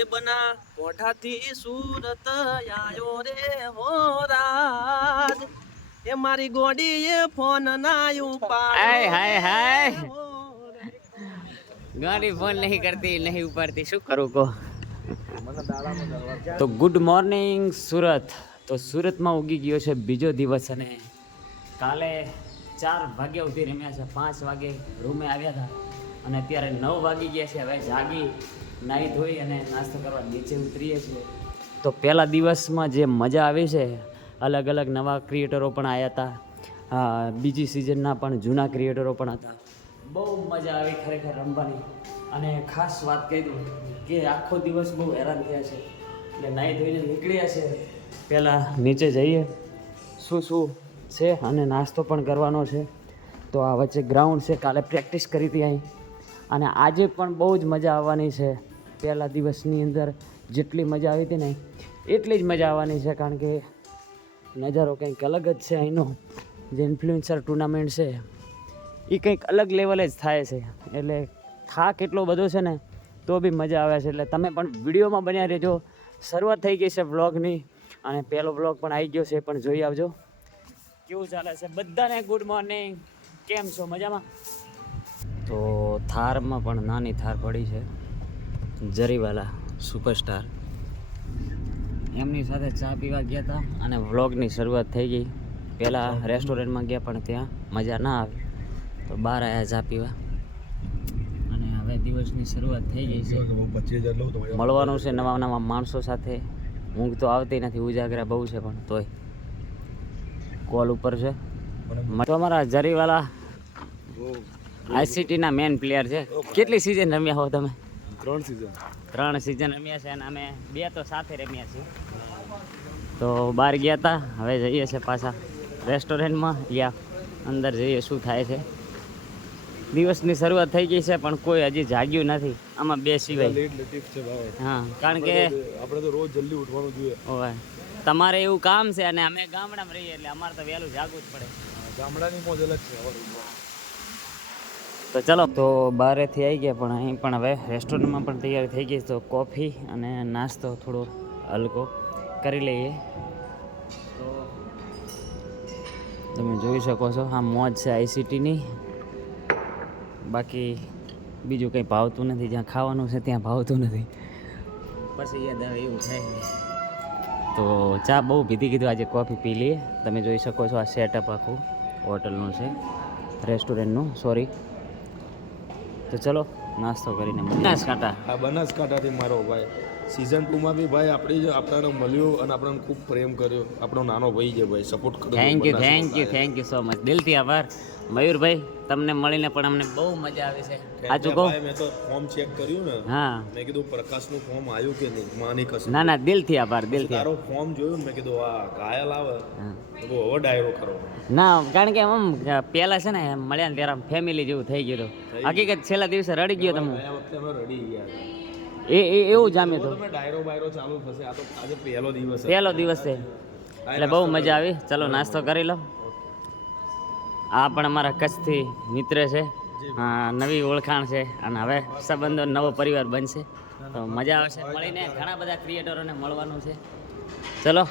એ બના કોઠાથી સુરત આયો રે હો રાજ એ મારી ગોડી એ ફોન ના ઉપાડે હાય હાય હાય ગાડી ફોન નહીં કરતી નહીં ઉપાડતી શું કરું કો તો ગુડ મોર્નિંગ સુરત તો સુરતમાં ઉગી ગયો છે બીજો દિવસ અને કાલે 4 વાગ્યા સુધી રમ્યા છે 5 વાગે રૂમે આવ્યા હતા અને અત્યારે 9 વાગી ગયા છે હવે જાગી નાહી ધોઈ અને નાસ્તો કરવા નીચે ઉતરીએ છીએ તો પહેલા દિવસમાં જે મજા આવી છે અલગ અલગ નવા ક્રિએટરો પણ આવ્યા હતા બીજી સિઝનના પણ જૂના ક્રિએટરો પણ હતા બહુ મજા આવી ખરેખર રમવાની અને ખાસ વાત કહી દઉં કે આખો દિવસ બહુ હેરાન થયા છે એટલે નાહી ધોઈને નીકળ્યા છે પહેલાં નીચે જઈએ શું શું છે અને નાસ્તો પણ કરવાનો છે તો આ વચ્ચે ગ્રાઉન્ડ છે કાલે પ્રેક્ટિસ કરી હતી અહીં અને આજે પણ બહુ જ મજા આવવાની છે પહેલા દિવસની અંદર જેટલી મજા આવી હતી ને એટલી જ મજા આવવાની છે કારણ કે નજારો કંઈક અલગ જ છે અહીંનો જે ઇન્ફ્લુએન્સર ટુર્નામેન્ટ છે એ કંઈક અલગ લેવલે જ થાય છે એટલે થાક એટલો બધો છે ને તો બી મજા આવે છે એટલે તમે પણ વિડીયોમાં બન્યા રહેજો શરૂઆત થઈ ગઈ છે વ્લોગની અને પહેલો વ્લોગ પણ આવી ગયો છે પણ જોઈ આવજો કેવું ચાલે છે બધાને ગુડ મોર્નિંગ કેમ છો મજામાં તો થારમાં પણ નાની થાર પડી છે જરીવાલા સુપરસ્ટાર એમની સાથે ચા પીવા ગયા હતા અને વ્લોગની શરૂઆત થઈ ગઈ પહેલાં રેસ્ટોરન્ટમાં ગયા પણ ત્યાં મજા ના આવી તો બહાર આવ્યા ચા પીવા અને હવે દિવસની શરૂઆત થઈ ગઈ છે મળવાનું છે નવા નવા માણસો સાથે ઊંઘ તો આવતી નથી ઉજાગરા બહુ છે પણ તોય કોલ ઉપર છે તો અમારા જરીવાલા આઈસીટીના મેન પ્લેયર છે કેટલી સિઝન રમ્યા હો તમે 3 સિઝન રમ્યા છે અને અમે 2 તો સાથે રમ્યા છીએ તો બહાર ગયા હતા હવે જઈએ છીએ પાછા રેસ્ટોરન્ટમાં યા અંદર જઈએ શું થાય છે દિવસની શરૂઆત થઈ ગઈ છે પણ કોઈ હજી જાગ્યું નથી આમાં 2 સિવાય હા કારણ કે આપણે તો રોજ જલ્દી ઉઠવાનું જોઈએ ઓય તમારે એવું કામ છે અને અમે ગામડામાં રહીએ એટલે અમારે તો વહેલું જાગવું જ પડે ગામડાની મોજ અલગ છે તો ચલો તો બહારેથી આવી ગયા પણ અહીં પણ હવે રેસ્ટોરન્ટમાં પણ તૈયારી થઈ ગઈ તો કોફી અને નાસ્તો થોડો હલકો કરી લઈએ તો તમે જોઈ શકો છો આ મોજ છે આઈસીટીની બાકી બીજું કંઈ ભાવતું નથી જ્યાં ખાવાનું છે ત્યાં ભાવતું નથી પછી યાદ આવે એવું થાય તો ચા બહુ પીધી કીધું આજે કોફી પી લઈએ તમે જોઈ શકો છો આ સેટઅપ આખું હોટલનું છે રેસ્ટોરન્ટનું સોરી તો ચલો નાસ્તો કરીને બનાસકાંઠા આ બનાસકાંઠાથી મારો ભાઈ સિઝન 2 માં બી ભાઈ આપણને મળ્યો અને આપણને ખૂબ પ્રેમ કર્યો આપણો નાનો ભાઈ છે ભાઈ સપોર્ટ કર્યો થેન્ક યુ સો મચ દિલથી આભાર મયુરભાઈ તમને મળીને પણ અમને બહુ મજા આવી છે સાચું કહું મેં તો ફોર્મ ચેક કર્યું ને હા મેં કીધું પ્રકાશનું ફોર્મ આવ્યું કે નહીં માની કસમ ના દિલથી આભાર દિલથી તારો ફોર્મ જોયું મેં કીધું આ ઘાયલ આવે તો હવે ડાયરો કરો ના કારણ કે આમ પહેલા છે ને મળ્યા ને ત્યારે ફેમિલી જેવું થઈ ગયું હતું હકીકત છેલ્લા દિવસે રડી ગયો તમે ગયા વખતે અમે રડી ગયા એવું જામ્યું હતું તમે ડાયરો બાયરો ચાલુ થશે આ તો આજે પહેલો દિવસ છે એટલે બહુ મજા આવી ચલો નાસ્તો કરી લો આ પણ અમારા કચ્છથી મિત્ર છે નવી ઓળખાણ છે અને હવે સંબંધો નવો પરિવાર બનશે તો મજા આવશે મળીને ઘણા બધા ક્રિએટરોને મળવાનું છે ચલો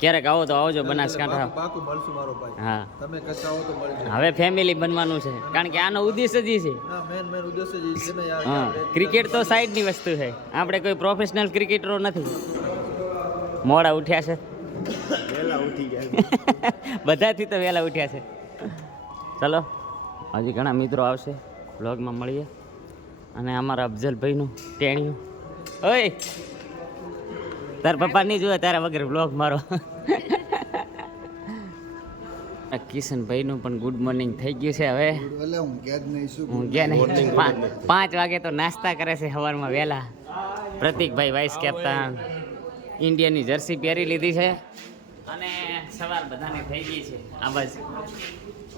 ક્યારેક આવો તો આવજો બનાસકાંઠા પાકું મળશું મારો ભાઈ હા તમે કચ્છ આવો તો મળજો હવે ફેમિલી બનવાનું છે કારણ કે આનો ઉદ્દેશ જ છે ના મેન ઉદ્દેશ્ય જ છે ને યાર હા ક્રિકેટ તો સાઈડની વસ્તુ છે આપણે કોઈ પ્રોફેશનલ ક્રિકેટરો નથી મોડા ઉઠ્યા છે વહેલા ઉઠી ગયા બધાથી તો વહેલા ઉઠ્યા છે ચલો હજી ઘણા મિત્રો આવશે વ્લોગમાં મળીએ અને અમારા અફઝલભાઈનું ટેણિયું ઓય તાર પપ્પા નહીં જોવે તારા વગર વ્લોગ મારો કિશનભાઈનું પણ ગુડ મોર્નિંગ થઈ ગયું છે હવે હું ગયા નહીં 5 વાગે તો નાસ્તા કરે છે સવારમાં વહેલા પ્રતિકભાઈ વાઇસ કેપ્ટન ઇન્ડિયાની જર્સી પહેરી લીધી છે અને સવાર બધાને થઈ ગઈ છે આ બાજુ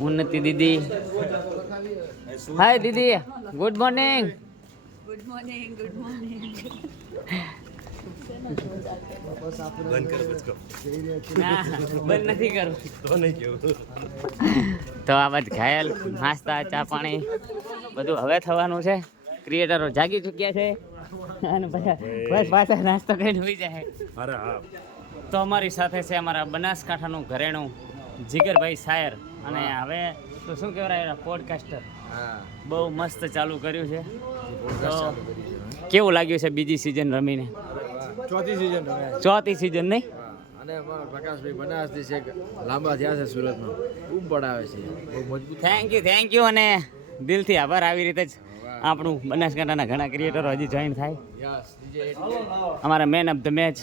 ઉન્નતિ દીદી હાય દીદી ગુડ મોર્નિંગ બંધ નથી કરવું તો આ બાજુ ઘાયલ નાસ્તા ચા પાણી બધું હવે થવાનું છે ક્રિએટરો જાગી ચૂક્યા છે અને બસ પાછા નાસ્તો કરીને હોઈ જાય. અરે હા તો અમારી સાથે છે અમારા બનાસકાંઠાનું ઘરેણું જીગરભાઈ શાયર, અને હવે તો શું કહેવાય પોડકાસ્ટર બહુ મસ્ત ચાલુ કર્યું છે. તો કેવું લાગ્યું છે બીજી સિઝન રમીને? ચોથી સીઝન રમ્યા ચોથી સિઝન નહીં? અને અમારા પ્રકાશભાઈ બનાસથી છે લાંબા થયા છે સુરતમાં, ખૂબ પડાવે છે, બહુ મજબૂત. થેન્ક યુ અને દિલથી આભાર. આવી રીતે જ આપણું બનાસકાંઠાના ઘણા ક્રિએટરો હજી જોઈન થાય. યસ અમારા man of the match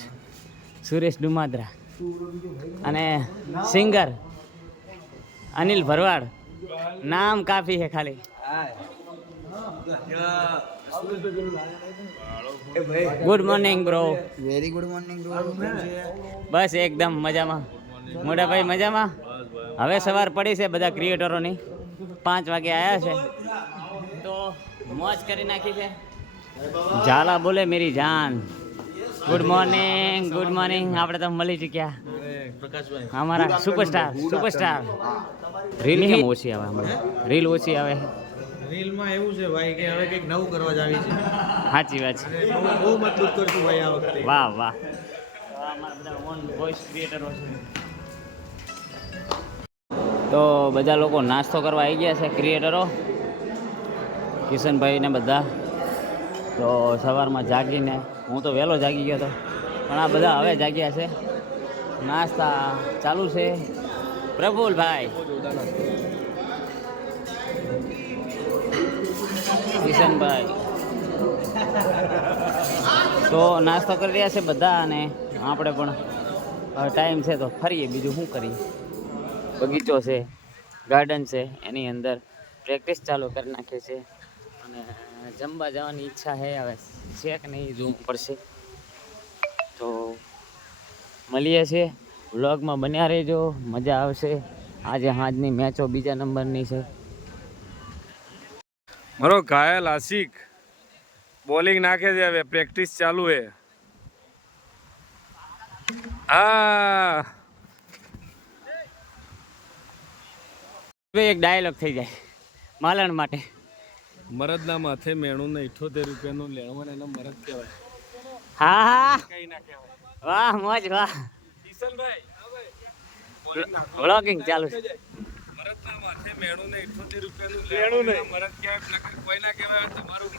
Suresh Dumadara અને સિંગર અનિલ ભરવાડ. નામ કાફી છે ખાલી. Good morning bro. Very good morning બસ એકદમ મજામાં. મોટા ભાઈ મજામાં. હવે સવાર પડી છે બધા ક્રિએટરોની, 5 વાગે આવ્યા છે તો મોજ કરી નાખી છે. ઝાલા બોલે મેરી જાન. Good morning good morning. આપણે તો મળી ચૂક્યા પ્રકાશભાઈ. અમારા સુપરસ્ટાર. રીલ કેમ ઓછી આવે હમણાં? રીલ ઓછી આવે. રીલમાં એવું છે ભાઈ કે હવે કંઈક નવું કરવા જ આવી છે, સાચી વાત છે. બહુ મજબૂત કરશું ભાઈ આ વખતે. વાહ વાહ. અમારા બધા ઓન વોઇસ ક્રિએટરો છે. તો બધા લોકો નાસ્તો કરવા આવી ગયા છે ક્રિએટરો, કિશનભાઈ ને બધા. તો સવારમાં જાગીને હું તો વહેલો જાગી ગયો હતો, પણ આ બધા હવે જાગ્યા છે. નાસ્તા ચાલુ છે. પ્રફુલભાઈ, કિશનભાઈ તો નાસ્તો કરી રહ્યા છે બધા, અને આપણે પણ ટાઈમ છે તો ફરીએ. બીજું શું કરીએ? બગીચો છે, ગાર્ડન છે, એની અંદર પ્રેક્ટિસ ચાલુ કરી નાખીએ છીએ. અને જમવા જવાની ઈચ્છા છે, હવે છે કે નહીં જોવું પડશે. તો મળીએ છીએ. વ્લોગમાં બન્યા રહેજો, મજા આવશે. આજે સાંજની મેચો બીજા નંબરની છે. મારો ઘાયલ આશિક બોલિંગ નાખે છે, હવે પ્રેક્ટિસ ચાલુ છે. આ એક ડાયલોગ થઈ જાય માલણ માટે. મરદના માથે મેણું ને 78 રૂપિયાનું લેણું, એનો મરદ કહેવાય. હા હા, કઈ ના કહેવાય. વાહ મોજ વાહ. કિશનભાઈ વ્લોગિંગ ચાલુ છે. મરદના માથે મેણું ને 78 રૂપિયાનું લેણું ને મરદ કહેવાય, નકર કોઈ ના કહેવાય. તમારું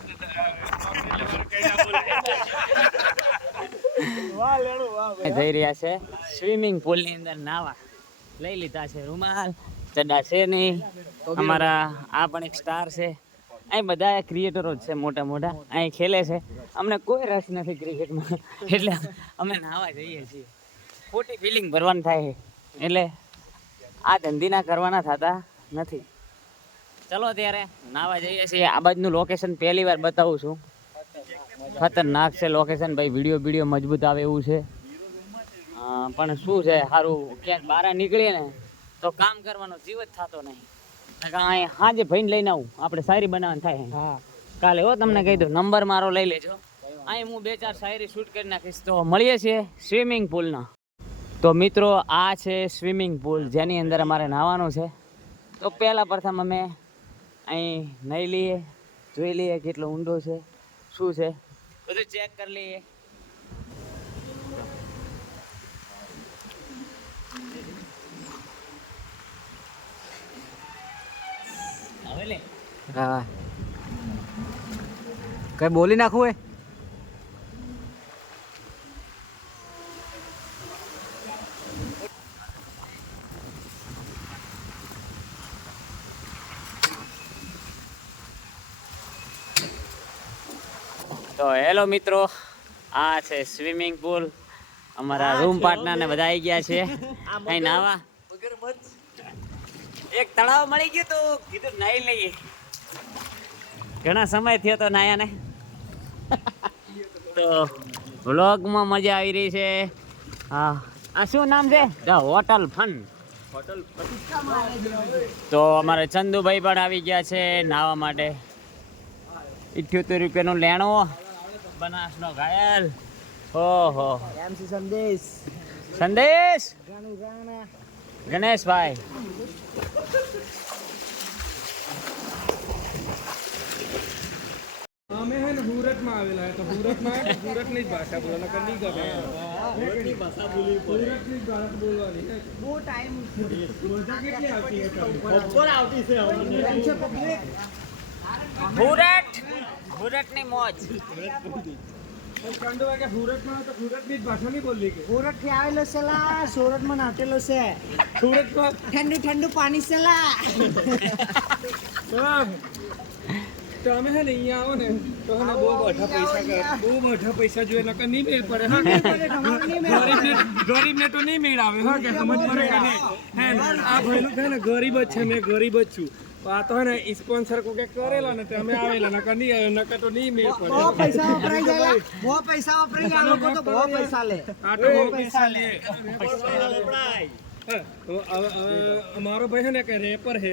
જઈ રહ્યા છે સ્વિમિંગ પુલ ની અંદર નાવા. લઈ લીધા છે રૂમાલ, ચડા છે નહીં. અમારા આ પણ એક સ્ટાર છે. અહીં બધા ક્રિએટરો જ છે મોટા મોટા, અહીં ખેલે છે. અમને કોઈ રસ નથી ક્રિકેટમાં, એટલે અમે નાવા જઈએ છીએ. ખોટી ફિલિંગ ભરવાનું થાય છે, એટલે આ ધંધીના કરવાના થતા નથી. ચલો ત્યારે નાવા જઈએ છીએ. આ બાજુનું લોકેશન પહેલી વાર બતાવું છું. ખતરનાક છે લોકેશન ભાઈ. વિડીયો મજબૂત આવે એવું છે. પણ શું છે સારું, ક્યાંક બહાર નીકળીએ ને તો કામ કરવાનો જીવ જ થતો નહીં. અહીં હાજે ભાઈને લઈને આવું, આપણે શાયરી બનાવવાની થાય કાલે. હો તમને કહી દઉં, નંબર મારો લઈ લેજો. અહીં હું 2-4 શાયરી શૂટ કરી નાખીશ. તો મળીએ છીએ સ્વિમિંગ પુલના. તો મિત્રો આ છે સ્વિમિંગ પુલ, જેની અંદર અમારે નાહવાનું છે. તો પહેલાં પ્રથમ અમે અહીં નાહી લઈએ, જોઈ લઈએ કેટલો ઊંડો છે, શું છે, બધું ચેક કરી લઈએ. હવે લે હા, કઈ બોલી નાખવું હે? તો હેલો મિત્રો, આ છે સ્વિમિંગ પુલ. અમારા રૂમ પાર્ટનર ને બધા આવી ગયા છે અહીં નાવા. એક તળાવ મળી ગયું તો કીધું નાઈ લઈએ. ઘણા સમય થયો તો નાયા ને. તો વ્લોગમાં મજા આવી રહી છે. હા, આ શું નામ છે? The hotel fun. તો અમારે ચંદુભાઈ પણ આવી ગયા છે નાવા માટે. 78 રૂપિયાનું લેણું. બનાસનો ઘાયલ. ઓહો, સંદેશ ગણેશભાઈ. અમે હે ને સુરતમાં આવેલા તો સુરતમાં સુરતની જ ભાષા બોલો નકર નહીં ગમે સુરતની ભાષા બોલવી પડે સુરતની જ ભાષા બોલવાની બહુ ટાઈમ મજા કેટલી આવતી છે બપોર આવતી છે સુરતની મોજ કાંડો કે સુરતમાં તો સુરતની જ ભાષા નહીં બોલવી કે સુરત થી આવેલો છે લા, સુરતમાં નાટેલો છે. સુરતમાં ઠંડુ ઠંડુ પાણી છે લા. તો અમે હે ને અહીંયા આવો ને તો હે ને બહુ મોટા પૈસા જોઈએ નકર નહીં મેળ પડે હા ગરીબને તો નહીં મેળ આવે હા કે સમજ પડે કે નહીં હે ને આ ભાઈનું છે ને ગરીબ જ છે મેં ગરીબ જ છું આ તો હે ને સ્પોન્સર કોકે કરેલા ને તે અમે આવેલા નકર નહીં આવે નકર તો નહીં મેળ પડે બહુ પૈસા વપરાઈ જાય, બહુ પૈસા વપરાઈ જાય, લોકો તો બહુ પૈસા લે. આ તો બહુ પૈસા લે અમારો ભાઈ છે ને કે રેપર હે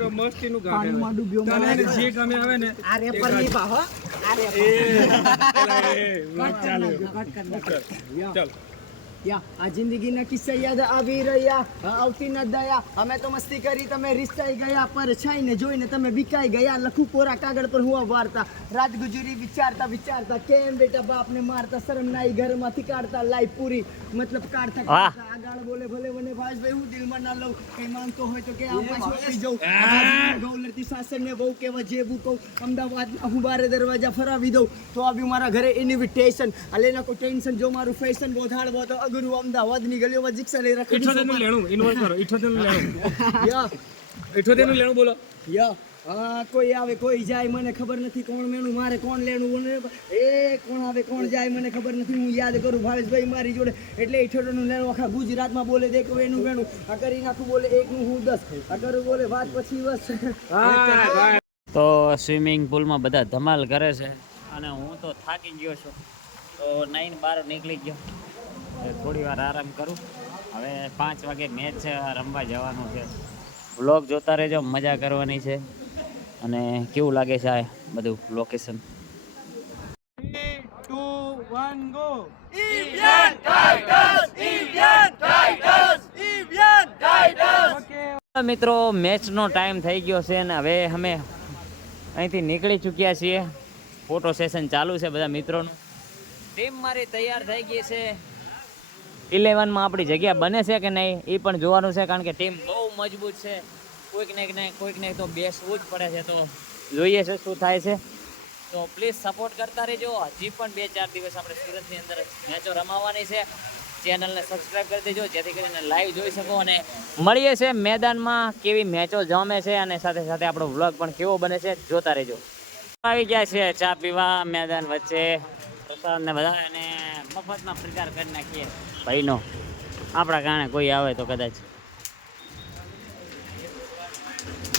તો મસ્તી નું ગામે જે ગમે આવે ને આ રેપર ની પાહો, આ રેપર. ચાલ આ જિંદગીના કિસ્સા યાદ આવી રહ્યા, આવતી ન દયા. અમે તો મસ્તી કરી, તમે રિસાઈ ગયા, પરછાઈને જોઈને તમે વિકાઈ ગયા. લખું કોરા કાગળ પર હું વાર્તા, રાત ગુજરી વિચારતા વિચારતા, કેમ બેટા બાપને મારતા, શરમ નાઈ ઘરમાંથી કાઢતા, લાઈ પૂરી મતલબ કાઢતા કાઢતા. આ ગાળ બોલે ભલે મને ભાઈ હું દિલમાં ના લઉં, કઈ માંગતો હોય તો કે આમાં છોડી જાઉં. ગૌલરતી સાસરને બહુ કેવા જેવું કહું, અમદાવાદમાં હું બારે દરવાજા ફરાવી દઉં. તો આવ્યું મારા ઘરે ઇન્વિટેશન, અલેના કોઈ ટેન્શન, જો મારું ફેશન બોધાડ બો તો ગુરુ અમદાવાદની ગલીઓમાં જીક્ષા લઈ રાખી 78 નું લેણું ઇન્વોલ્વ કરો 78 નું લેણું યા 78 નું લેણું બોલો યા હા કોઈ આવે કોઈ જાય મને ખબર નથી, કોણ મેણું મારે કોણ લેણું મને એ કોણ આવે કોણ જાય મને ખબર નથી. હું યાદ કરું ભાવેશભાઈ મારી જોડે એટલે 78 નું લેણું આખા ગુજરાતમાં બોલે દેખો એનું મેણું. આ કરી નાખું બોલે એકનું હું 10, આ કરું બોલે વાત પછી બસ. તો સ્વિમિંગ પુલમાં બધા ધમાલ કરે છે અને હું તો થાકી ગયો છું, તો નાઈને બહાર નીકળી ગયો. થોડી વાર આરામ કરું. હવે 5 વાગે મેચ છે, રમવા જવાનું છે. વ્લોગ જોતા રહેજો, મજા કરવાની છે. અને કેવું લાગે છે આ બધું લોકેશન. 3 2 1 ગો મિત્રો મેચનો ટાઈમ થઈ ગયો છે અને હવે અમે અહીંથી નીકળી ચૂક્યા છીએ. ફોટો સેશન ચાલુ છે બધા મિત્રોનું. ટીમ મારી તૈયાર થઈ ગઈ છે. 11માં આપણી જગ્યા બને છે કે નહીં એ પણ જોવાનું છે, કારણ કે ટીમ બહુ મજબૂત છે. કોઈકને તો બેસવું જ પડે છે, તો જોઈએ છે શું થાય છે. તો પ્લીઝ સપોર્ટ કરતા રહેજો. હજી પણ 2-4 દિવસ આપણે સુરતની અંદર મેચો રમાવાની છે. ચેનલને સબસ્ક્રાઈબ કરી દેજો જેથી કરીને લાઈવ જોઈ શકો. અને મળીએ છે મેદાનમાં કેવી મેચો જમે છે અને સાથે સાથે આપણો વ્લોગ પણ કેવો બને છે જોતા રહેજો. આવી ગયા છે ચા પીવા મેદાન વચ્ચે, પ્રસાદ ને બધા, અને મફતમાં પ્રચાર કરી નાખીએ ભાઈનો. આપણા કારણે કોઈ આવે તો કદાચ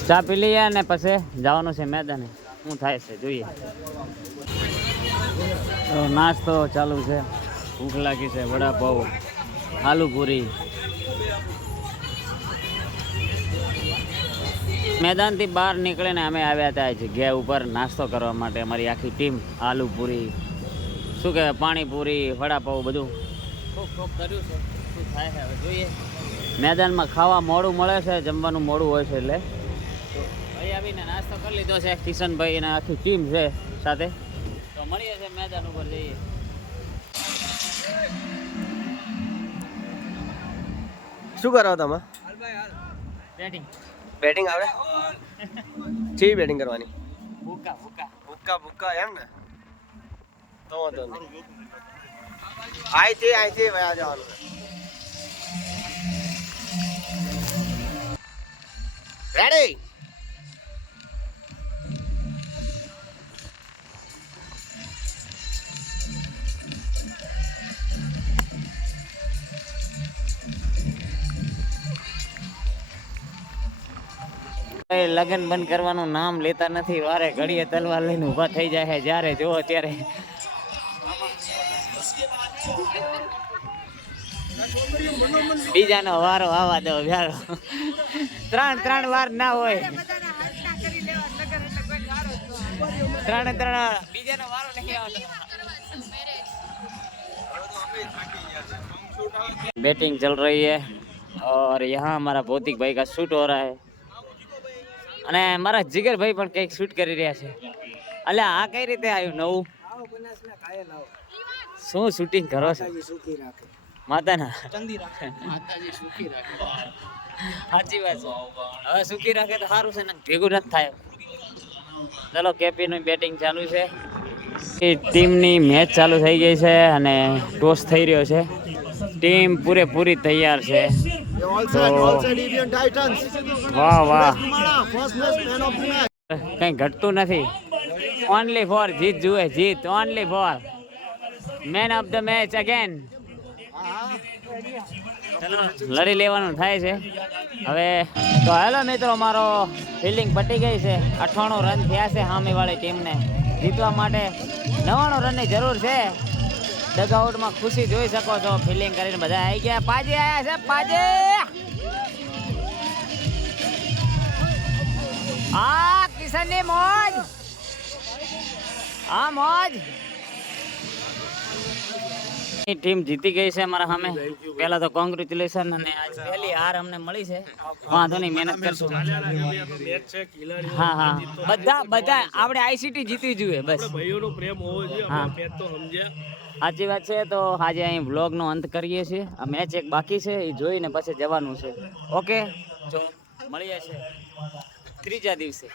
ચા પી લઈએ અને પછી જવાનું છે મેદાને. શું થાય છે જોઈએ. તો નાસ્તો ચાલુ છે, ભૂખ લાગી છે, વડાપાવ, આલુ પૂરી. મેદાનથી બહાર નીકળીને અમે આવ્યા હતા જગ્યા ઉપર નાસ્તો કરવા માટે. અમારી આખી ટીમ આલુ પૂરી, શું કહેવાય, પાણીપુરી, વડાપાવ બધું ખૂબ કર્યું છે. શું થાય છે હવે જોઈએ. મેદાનમાં ખાવા મોડું મળે છે, જમવાનું મોડું હોય છે, એટલે ભાઈ આવીને નાસ્તો કરી લીધો છે. કિશનભાઈ અને આખી ટીમ છે સાથે. તો મળીએ છે મેદાન ઉપર જઈએ. શું કરો તમે? બેટિંગ આવડે? કેવી બેટિંગ કરવાની? ભૂકા એમ ને? તો વાંધો નહીં. અહીંથી વયા જવાનું. રેડી? લગન બંધ કરવાનું નામ લેતા નથી. વારે ઘડીએ તલવાર લઈને ઊભા થઈ જાય છે, જ્યારે જોવો ત્યારે. બીજાનો વારો આવવા દો. 3 વાર ના હોય, 3 બીજાનો વારો નહીં આવતો. बैटिंग चल रही है और यहाँ हमारा भौतिक भाई का शूट हो रहा है અને મારા જીગર ભાઈ પણ કંઈક શૂટ કરી રહ્યા છે. અલ્યા આ કઈ રીતે આવ્યું નવું? આવો બનાસના કાયલ આવો. શું શૂટિંગ કરો છો માતાજી સુખી રાખે. માતાના? ચંદી રાખે. માતાજી સુખી રાખે. સાચી વાત છે. હવે સુખી રાખે તો સારું છે ને, ભેગું નથી થાય. ચલો કેપી નું બેટિંગ ચાલુ છે. એ ટીમની મેચ ચાલુ થઈ ગઈ છે અને ટોસ થઈ રહ્યો છે. ટીમ પૂરેપૂરી તૈયાર છે. વાહ વાહ, કઈ ઘટતું નથી. ઓનલી ફોર જીત જુએ, જીત only four man of the match again. ચલો લડી લેવાનું થાય છે હવે. તો હેલો મિત્રો, મારો ફિલ્ડિંગ પટી ગઈ છે. 98 રન થયા છે સામેવાળી ટીમને. જીતવા માટે 99 રનની જરૂર છે. ડગઆઉટમાં ખુશી જોઈ શકો છો. ફિલ્ડિંગ કરીને બધા આવી ગયા. પાજે આવ્યા છે, પાજે. આ કિશનની મોજ, આ મોજ. ટીમ જીતી ગઈ છે અમારા સામે. પહેલા તો કોંગ્રેચ્યુલેશન, અને આજ પહેલી હાર અમને મળી છે. વાંધો નહીં, મહેનત કરશું. હા હા, બધા આપણે આઈસીટી જીતવી જોઈએ બસ. ભાઈઓનો પ્રેમ હોવો જોઈએ. હા. મેચ તો સમજ્યા. સાચી વાત છે. તો આજે અહીં વ્લોગનો અંત કરીએ છીએ. આ મેચ એક બાકી છે, એ જોઈને પછી જવાનું છે. ઓકે, જો મળીએ છીએ ત્રીજા દિવસે.